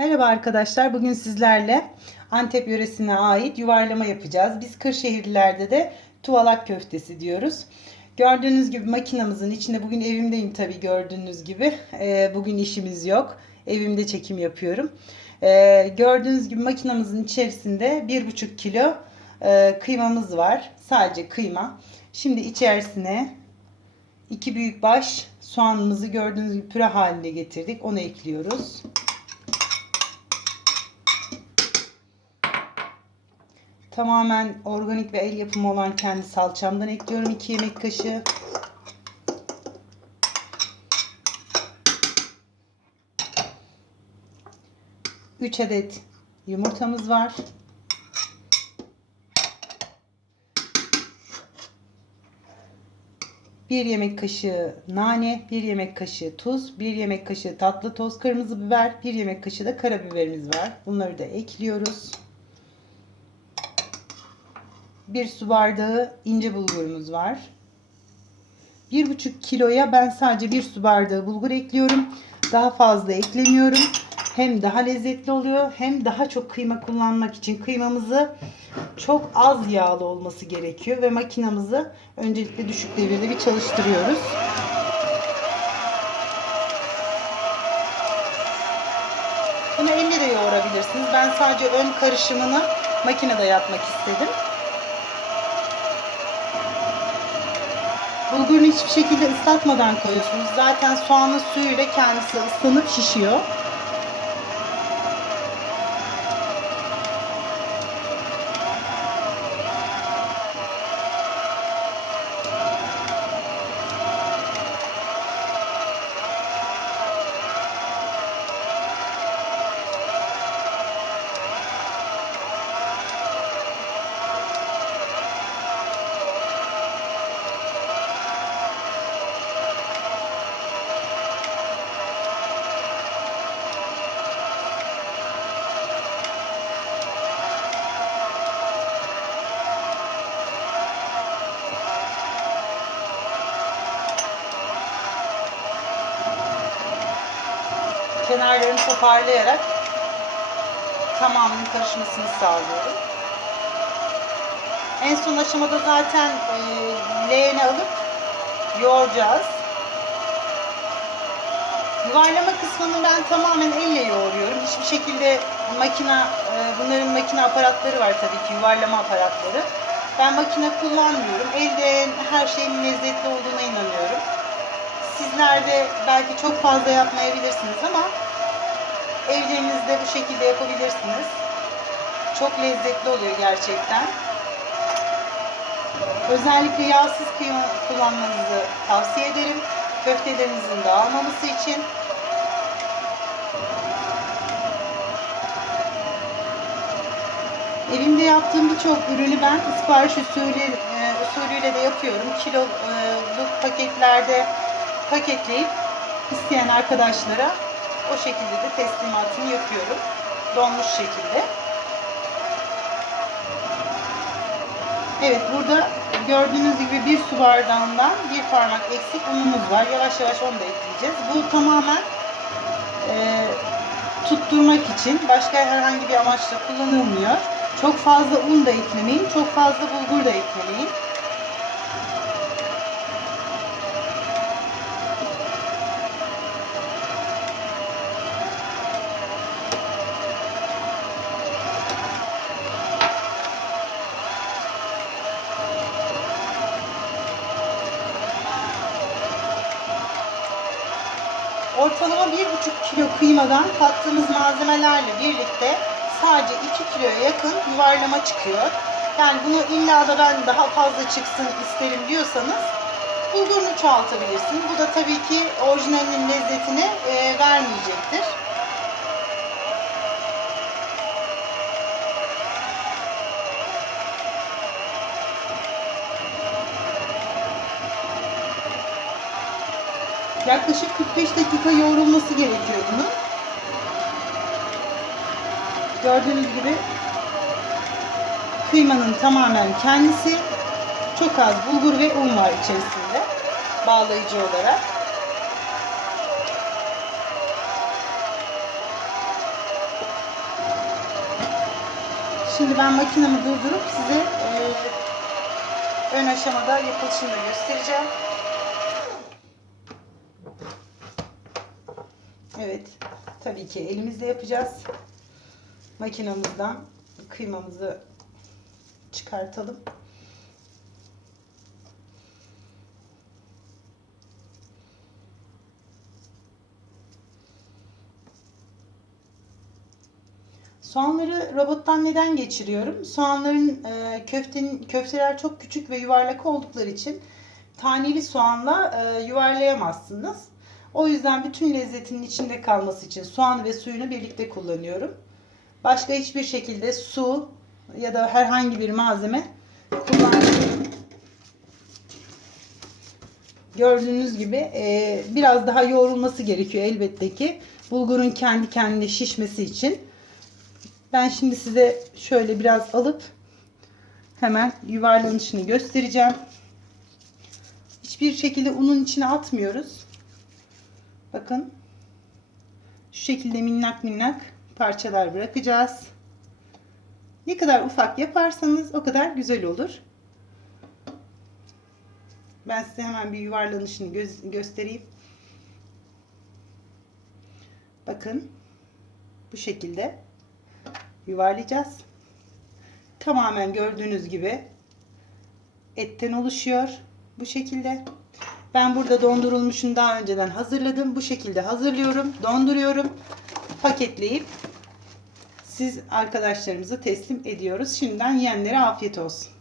Merhaba arkadaşlar. Bugün sizlerle Antep yöresine ait yuvarlama yapacağız. Biz Kırşehirlilerde de tuvalak köftesi diyoruz. Gördüğünüz gibi makinamızın içinde bugün evimdeyim tabii gördüğünüz gibi. Ee, bugün işimiz yok. Evimde çekim yapıyorum. Ee, gördüğünüz gibi makinamızın içerisinde 1,5 kilo e, kıymamız var. Sadece kıyma. Şimdi içerisine 2 büyük baş soğanımızı gördüğünüz gibi püre haline getirdik. Onu ekliyoruz. Tamamen organik ve el yapımı olan kendi salçamdan ekliyorum 2 yemek kaşığı. Üç adet yumurtamız var. Bir yemek kaşığı nane, bir yemek kaşığı tuz, bir yemek kaşığı tatlı toz, kırmızı biber, bir yemek kaşığı da karabiberimiz var. Bunları da ekliyoruz. Bir su bardağı ince bulgurumuz var. 1,5 kiloya ben sadece bir su bardağı bulgur ekliyorum. Daha fazla eklemiyorum. Hem daha lezzetli oluyor hem daha çok kıyma kullanmak için kıymamızı çok az yağlı olması gerekiyor ve makinamızı öncelikle düşük devirde bir çalıştırıyoruz. Bunu elle de yoğurabilirsiniz. Ben sadece ön karışımını makinede yapmak istedim. Bulgurunu hiçbir şekilde ıslatmadan koyuyorsunuz. Zaten soğanın suyuyla kendisi ıslanıp şişiyor. Kenarlarını toparlayarak tamamının karışmasını sağlıyorum. En son aşamada zaten e, leğene alıp yoğuracağız. Yuvarlama kısmını ben tamamen elle yoğuruyorum. Hiçbir şekilde makina, e, bunların makine aparatları var tabii ki yuvarlama aparatları. Ben makine kullanmıyorum. Elde her şeyin lezzetli olduğuna inanıyorum. Sizler de belki çok fazla yapmayabilirsiniz ama evlerinizde bu şekilde yapabilirsiniz. Çok lezzetli oluyor gerçekten. Özellikle yağsız kıyma kullanmanızı tavsiye ederim. Köftelerinizin dağılmaması için. Evimde yaptığım birçok ürünü ben sipariş usulü, e, usulüyle de yapıyorum. Kiloluk paketlerde paketleyip isteyen arkadaşlara o şekilde de teslimatını yapıyorum. Donmuş şekilde. Evet burada gördüğünüz gibi bir su bardağından bir parmak eksik unumuz var. Yavaş yavaş onu da ekleyeceğiz. Bu tamamen e, tutturmak için başka herhangi bir amaçla kullanılmıyor. Çok fazla un da eklemeyin, çok fazla bulgur da eklemeyin. Ortalama 1,5 kilo kıymadan kattığımız malzemelerle birlikte sadece 2 kiloya yakın yuvarlama çıkıyor. Yani bunu illa da ben daha fazla çıksın isterim diyorsanız bulgurunu çoğaltabilirsiniz. Bu da tabii ki orijinalinin lezzetini e, vermeyecektir. Yaklaşık 45 dakika yoğrulması gerekiyor bunun. Gördüğünüz gibi kıymanın tamamen kendisi çok az bulgur ve un var içerisinde bağlayıcı olarak. Şimdi ben makinemi durdurup size e, ön aşamada yapılışını göstereceğim. Evet. Tabii ki elimizle yapacağız. Makinamızdan kıymamızı çıkartalım. Soğanları robottan neden geçiriyorum? Soğanların e, köftenin köfteler çok küçük ve yuvarlak oldukları için taneli soğanla e, yuvarlayamazsınız. O yüzden bütün lezzetinin içinde kalması için soğan ve suyunu birlikte kullanıyorum. Başka hiçbir şekilde su ya da herhangi bir malzeme kullanmıyorum. Gördüğünüz gibi e, biraz daha yoğrulması gerekiyor elbette ki. Bulgurun kendi kendine şişmesi için. Ben şimdi size şöyle biraz alıp hemen yuvarlanışını göstereceğim. Hiçbir şekilde unun içine atmıyoruz. Bakın. Şu şekilde minnak minnak parçalar bırakacağız. Ne kadar ufak yaparsanız o kadar güzel olur. Ben size hemen bir yuvarlanışını gö- göstereyim. Bakın. Bu şekilde yuvarlayacağız. Tamamen gördüğünüz gibi etten oluşuyor. Bu şekilde. Ben burada dondurulmuşunu daha önceden hazırladım. Bu şekilde hazırlıyorum. Donduruyorum. Paketleyip siz arkadaşlarımıza teslim ediyoruz. Şimdiden yiyenlere afiyet olsun.